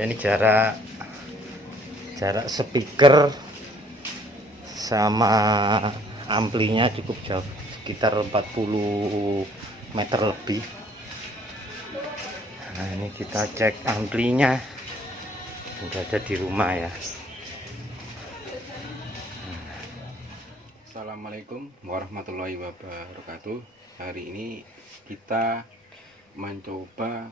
Ya, ini jarak speaker sama amplinya cukup jauh, sekitar 40 meter lebih. Nah, ini kita cek amplinya, udah ada di rumah ya. Assalamualaikum warahmatullahi wabarakatuh. Hari ini kita mencoba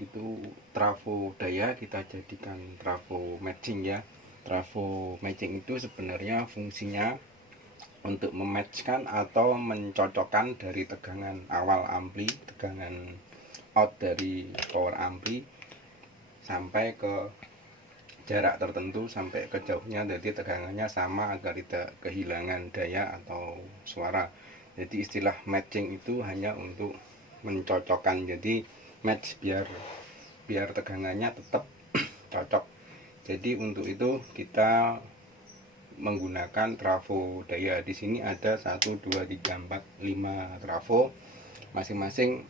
itu trafo daya, kita jadikan trafo matching ya. Trafo matching itu sebenarnya fungsinya untuk mematchkan atau mencocokkan dari tegangan awal ampli, tegangan out dari power ampli sampai ke jarak tertentu, sampai ke jauhnya, jadi tegangannya sama agar tidak kehilangan daya atau suara. Jadi istilah matching itu hanya untuk mencocokkan, jadi match biar tegangannya tetap cocok. Jadi untuk itu kita menggunakan trafo daya. Di sini ada 1 2 3 4 5 trafo, masing-masing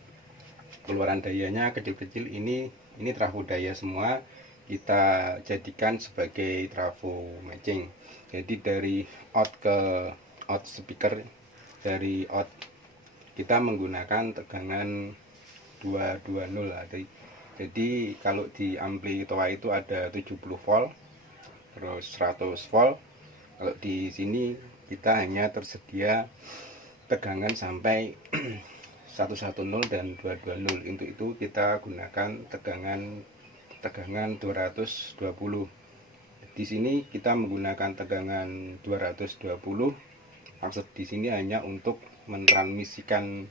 keluaran dayanya kecil-kecil. Ini trafo daya semua, kita jadikan sebagai trafo matching. Jadi dari out ke out speaker, dari out kita menggunakan tegangan 220. Jadi kalau di ampli toa itu ada 70 volt, terus 100 volt. Kalau di sini kita hanya tersedia tegangan sampai 110 dan 220. Untuk itu kita gunakan tegangan 220. Di sini kita menggunakan tegangan 220. Maksud di sini hanya untuk mentransmisikan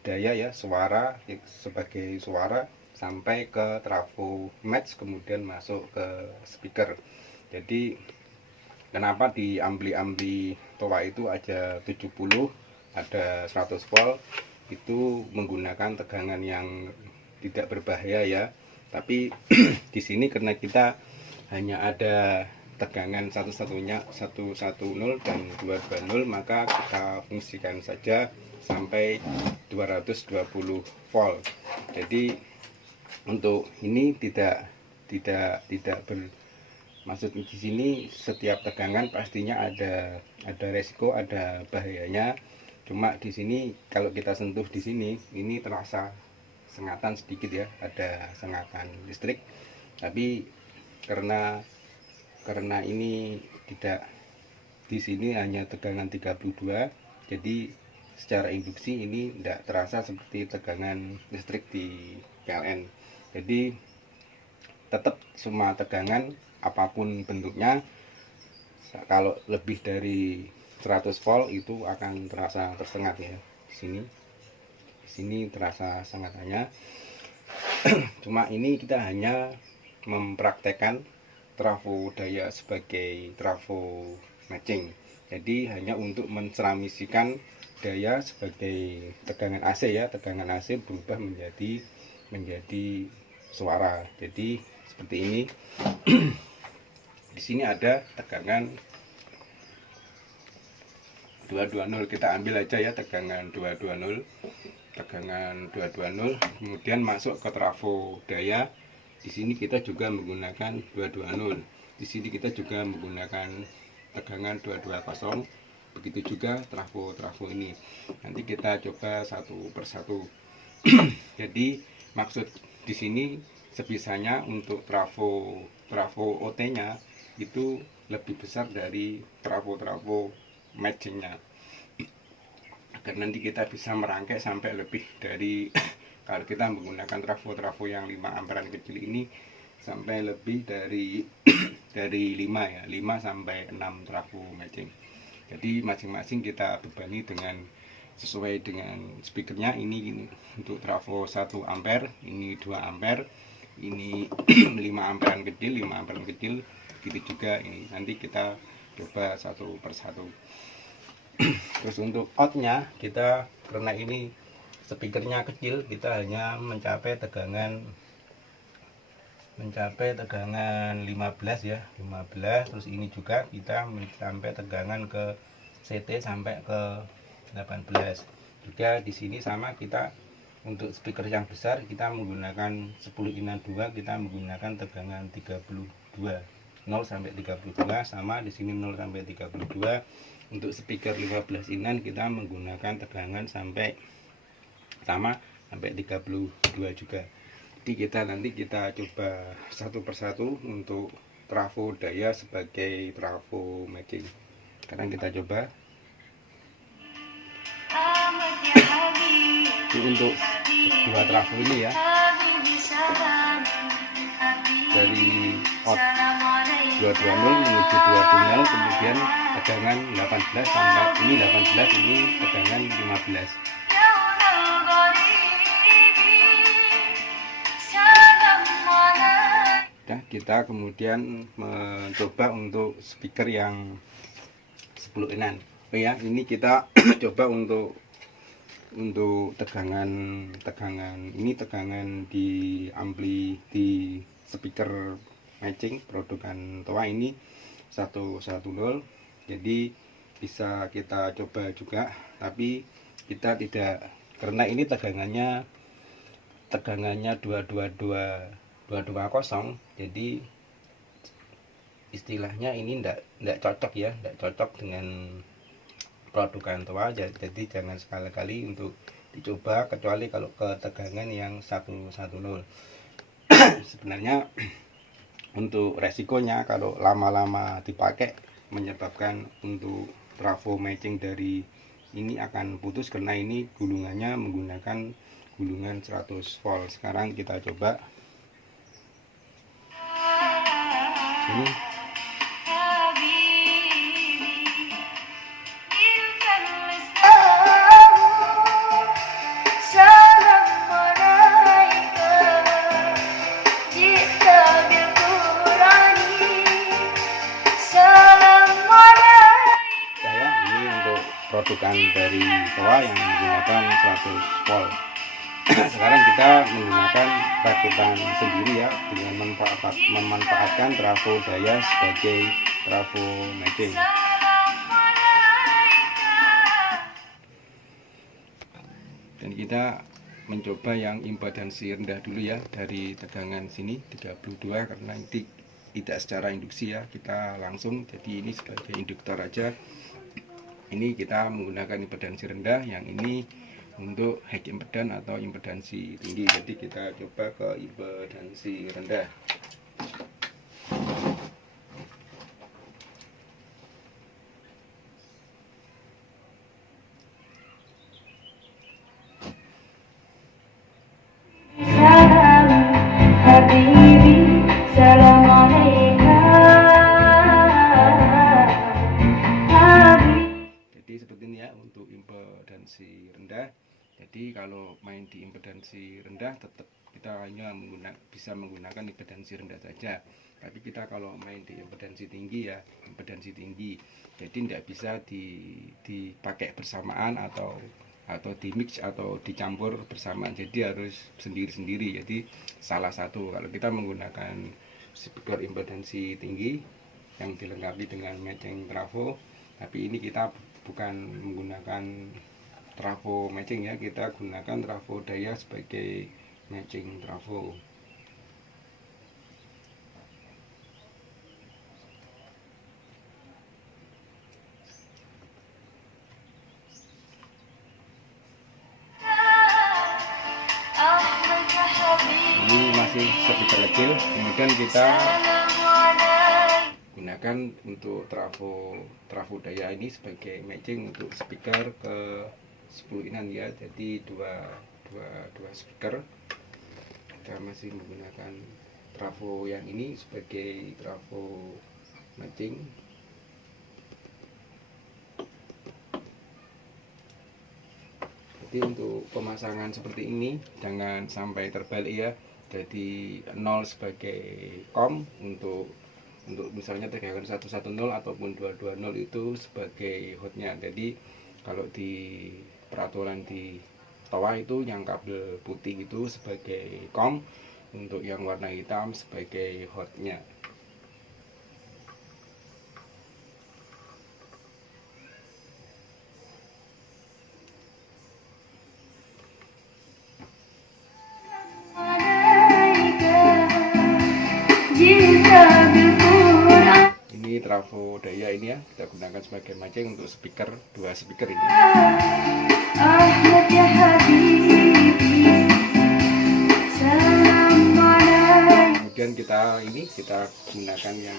daya ya, suara sebagai suara sampai ke trafo match, kemudian masuk ke speaker. Jadi kenapa di ampli toa itu ada 70, ada 100 volt, itu menggunakan tegangan yang tidak berbahaya ya. Tapi di sini karena kita hanya ada tegangan satu-satunya 110 dan 220, maka kita fungsikan saja sampai 220 volt. Jadi untuk ini tidak maksud di sini setiap tegangan pastinya ada resiko, ada bahayanya. Cuma di sini kalau kita sentuh di sini, ini terasa sengatan sedikit ya, ada sengatan listrik. Tapi karena ini tidak, di sini hanya tegangan 32, jadi secara induksi ini tidak terasa seperti tegangan listrik di PLN. Jadi tetap semua tegangan apapun bentuknya, kalau lebih dari 100 volt itu akan terasa tersengat ya. Di sini terasa sengatannya. Cuma ini kita hanya mempraktekkan trafo daya sebagai trafo matching. Jadi hanya untuk mentransmisikan daya sebagai tegangan AC ya. Tegangan AC berubah menjadi suara. Jadi seperti ini. Di sini ada tegangan 220, kita ambil aja ya tegangan 220. Tegangan 220 kemudian masuk ke trafo daya. Di sini kita juga menggunakan 220. Di sini kita juga menggunakan tegangan 220. Begitu juga trafo ini. Nanti kita coba satu persatu. Jadi maksud di sini sebisanya untuk trafo OT-nya itu lebih besar dari trafo matchingnya, agar nanti kita bisa merangkai sampai lebih dari kalau kita menggunakan trafo yang 5 amperan kecil ini sampai lebih dari 5 sampai 6 trafo matching. Jadi masing-masing kita bebani dengan sesuai dengan speakernya. Ini untuk trafo 1 ampere, ini 2 ampere, ini 5 amperan kecil, 5 amperan kecil, gitu juga ini. Nanti kita coba satu persatu. Terus untuk outnya kita, karena ini speakernya kecil, kita hanya mencapai tegangan 15 ya, 15. Terus ini juga kita mencapai tegangan ke CT sampai ke 18. Juga di sini sama, kita untuk speaker yang besar kita menggunakan 10 inan 2, kita menggunakan tegangan 32, 0 sampai 32, sama di sini 0 sampai 32. Untuk speaker 15 inan kita menggunakan tegangan sampai 32 juga. Jadi nanti kita coba satu persatu untuk trafo daya sebagai trafo matching. Sekarang kita coba. Jadi untuk dua trafo ini ya, dari out 220 menuju 220, kemudian tegangan 18 sampai ini 18, ini tegangan 15. Nah, kita kemudian mencoba untuk speaker yang 10 inan. Oh ya, ini kita coba untuk tegangan ini, tegangan di ampli di speaker matching produkan Towa ini 110. Jadi bisa kita coba juga, tapi kita tidak, karena ini tegangannya 220, jadi istilahnya ini enggak cocok ya, enggak cocok dengan produkan Towa. Jadi jangan sekali-kali untuk dicoba, kecuali kalau ke tegangan yang 110. Sebenarnya untuk resikonya kalau lama-lama dipakai menyebabkan untuk trafo matching dari ini akan putus, karena ini gulungannya menggunakan gulungan 100 volt. Sekarang kita coba ini. Produkan dari Towa yang menggunakan 100 volt. Sekarang kita menggunakan rakitan sendiri ya, dengan memanfaatkan trafo daya sebagai trafo matching. Dan kita mencoba yang impedansi rendah dulu ya, dari tegangan sini 32, karena ini tidak secara induksi ya, kita langsung, jadi ini sebagai induktor aja. Ini kita menggunakan impedansi rendah, yang ini untuk high impedan atau impedansi tinggi. Jadi kita coba ke impedansi rendah. Impedansi rendah. Jadi kalau main di impedansi rendah, tetap kita hanya bisa menggunakan impedansi rendah saja. Tapi kita kalau main di impedansi tinggi ya, impedansi tinggi. Jadi tidak bisa dipakai bersamaan atau di mix atau dicampur bersamaan. Jadi harus sendiri-sendiri. Jadi salah satu, kalau kita menggunakan speaker impedansi tinggi yang dilengkapi dengan matching trafo, tapi ini kita bukan menggunakan trafo matching ya, kita gunakan trafo daya sebagai matching trafo. Ini masih speaker kecil, kemudian kita gunakan untuk trafo daya ini sebagai matching untuk speaker ke 10 inan ya. Jadi dua speaker. Kita masih menggunakan trafo yang ini sebagai trafo matching. Jadi untuk pemasangan seperti ini jangan sampai terbalik ya. Jadi 0 sebagai COM untuk misalnya tegangan 110 ataupun 220 itu sebagai hotnya. Jadi kalau di peraturan di toa itu yang kabel putih itu sebagai COM, untuk yang warna hitam sebagai hotnya. Ini trafo daya ini ya, kita gunakan sebagai mancing untuk speaker, 2 speaker ini. Kemudian kita gunakan yang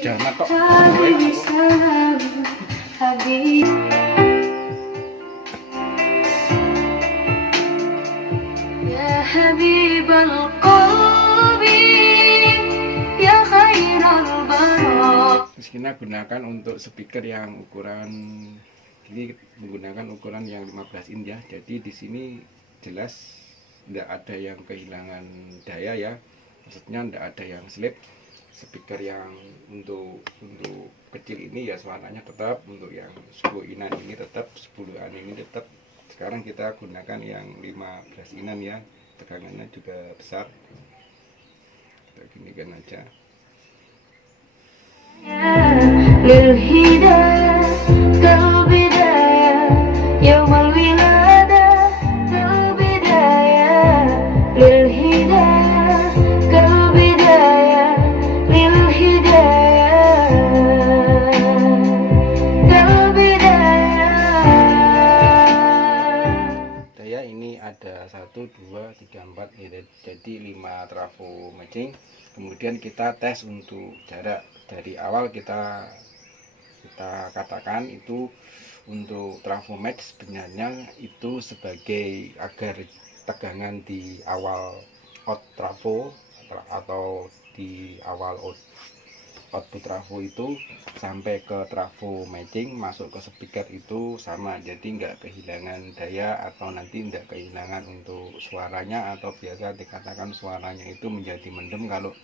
jangan kok. Ya Habibal Qalbi, ya khairal barok. Kita gunakan untuk speaker yang ukuran ini, menggunakan ukuran yang 15 in ya. Jadi di sini jelas tidak ada yang kehilangan daya ya, maksudnya tidak ada yang slip. Speaker yang untuk kecil ini ya suaranya tetap, untuk yang 10 inan ini tetap, 10 an ini tetap. Sekarang kita gunakan yang 15 inan ya, tegangannya juga besar. Kita ginikan aja. Lil hidayah kal bidayah yaumal wiladah kal bidayah lil hidayah kal bidayah lil hidayah kal bidayah. Daya ini ada 1, 2, 3, 4 ya, jadi 5 trafo matching. Kemudian kita tes untuk jarak. Dari awal kita katakan itu untuk trafo match sebenarnya itu sebagai agar tegangan di awal out trafo atau di awal output trafo itu sampai ke trafo matching masuk ke speaker itu sama, jadi nggak kehilangan daya atau nanti nggak kehilangan untuk suaranya, atau biasa dikatakan suaranya itu menjadi mendem kalau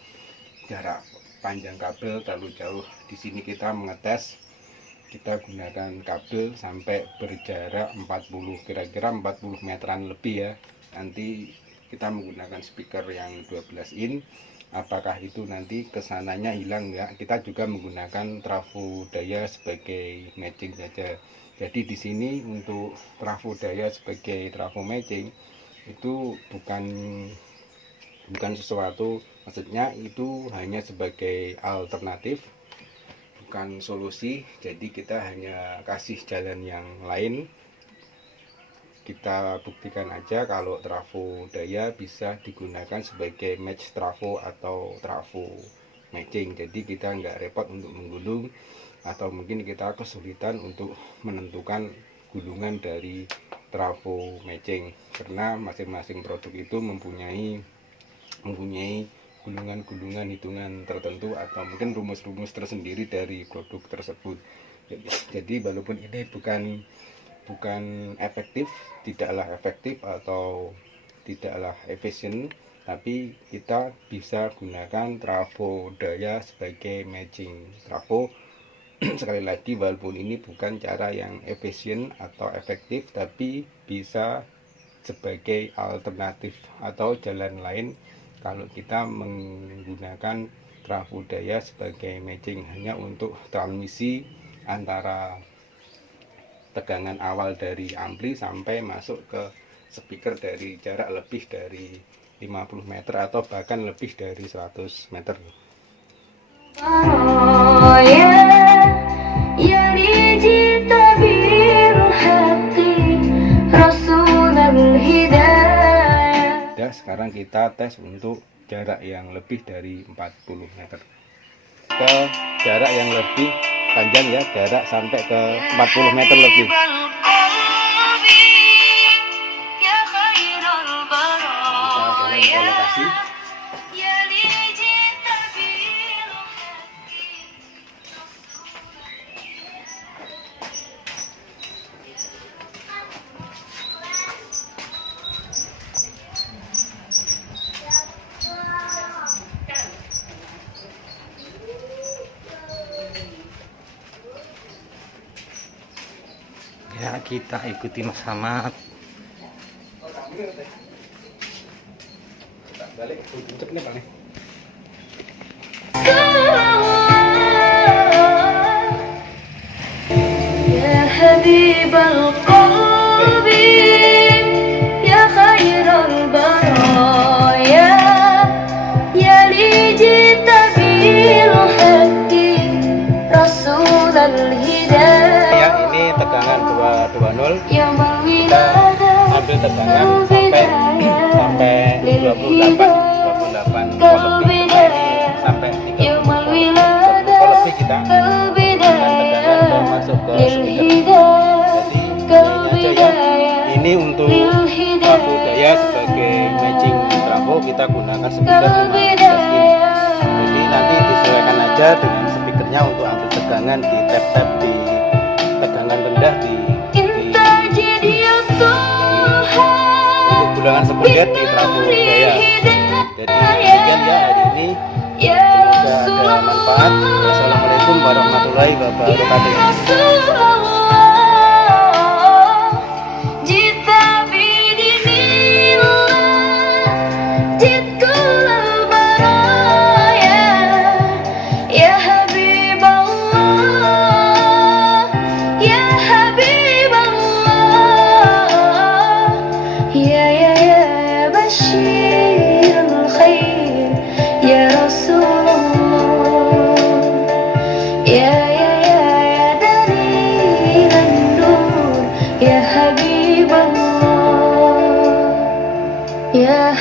jarak panjang kabel terlalu jauh. Di sini kita mengetes, kita gunakan kabel sampai berjarak 40, kira-kira 40 meteran lebih ya. Nanti kita menggunakan speaker yang 12 in, apakah itu nanti kesananya hilang ya. Kita juga menggunakan trafo daya sebagai matching saja. Jadi di sini untuk trafo daya sebagai trafo matching itu bukan sesuatu, maksudnya itu hanya sebagai alternatif, bukan solusi. Jadi kita hanya kasih jalan yang lain. Kita buktikan aja kalau trafo daya bisa digunakan sebagai match trafo atau trafo matching. Jadi kita nggak repot untuk menggulung, atau mungkin kita kesulitan untuk menentukan gulungan dari trafo matching, karena masing-masing produk itu mempunyai gulungan-gulungan hitungan tertentu atau mungkin rumus-rumus tersendiri dari produk tersebut. Jadi walaupun ini bukan efektif, tidaklah efektif atau tidaklah efisien, tapi kita bisa gunakan trafo daya sebagai matching trafo. Sekali lagi, walaupun ini bukan cara yang efisien atau efektif, tapi bisa sebagai alternatif atau jalan lain kalau kita menggunakan trafo daya sebagai matching, hanya untuk transmisi antara tegangan awal dari ampli sampai masuk ke speaker dari jarak lebih dari 50 meter atau bahkan lebih dari 100 meter. Oh ya, ya rijita bil hati sekarang kita tes untuk jarak yang lebih dari 40 meter ke jarak yang lebih panjang ya, jarak sampai ke 40 meter lebih. Kita jalan ke lokasi. Ya, kita ikuti Mas Ahmad. Balik, cek nih Bang. يا حبيب القلب يا خير البرايا يا لي جئت بالحق رسول الهداية Ya, ini tegangan 220. يا Kita ambil tegangan sampai 28 volt lebih, sampai 30 volt lebih kita dengan tegangan dan masuk ke speaker. Jadi ini aja ya. Ini untuk trafo daya sebagai matching trafo kita gunakan speaker 15 in. Jadi nanti disesuaikan aja dengan speakernya untuk ambil tegangan di tap-tap di tegangan rendah di untuk bulangan sepedet di trafo daya. Jadi demikian ya hari ini, semoga ada manfaat. Wassalamualaikum warahmatullahi wabarakatuh. يا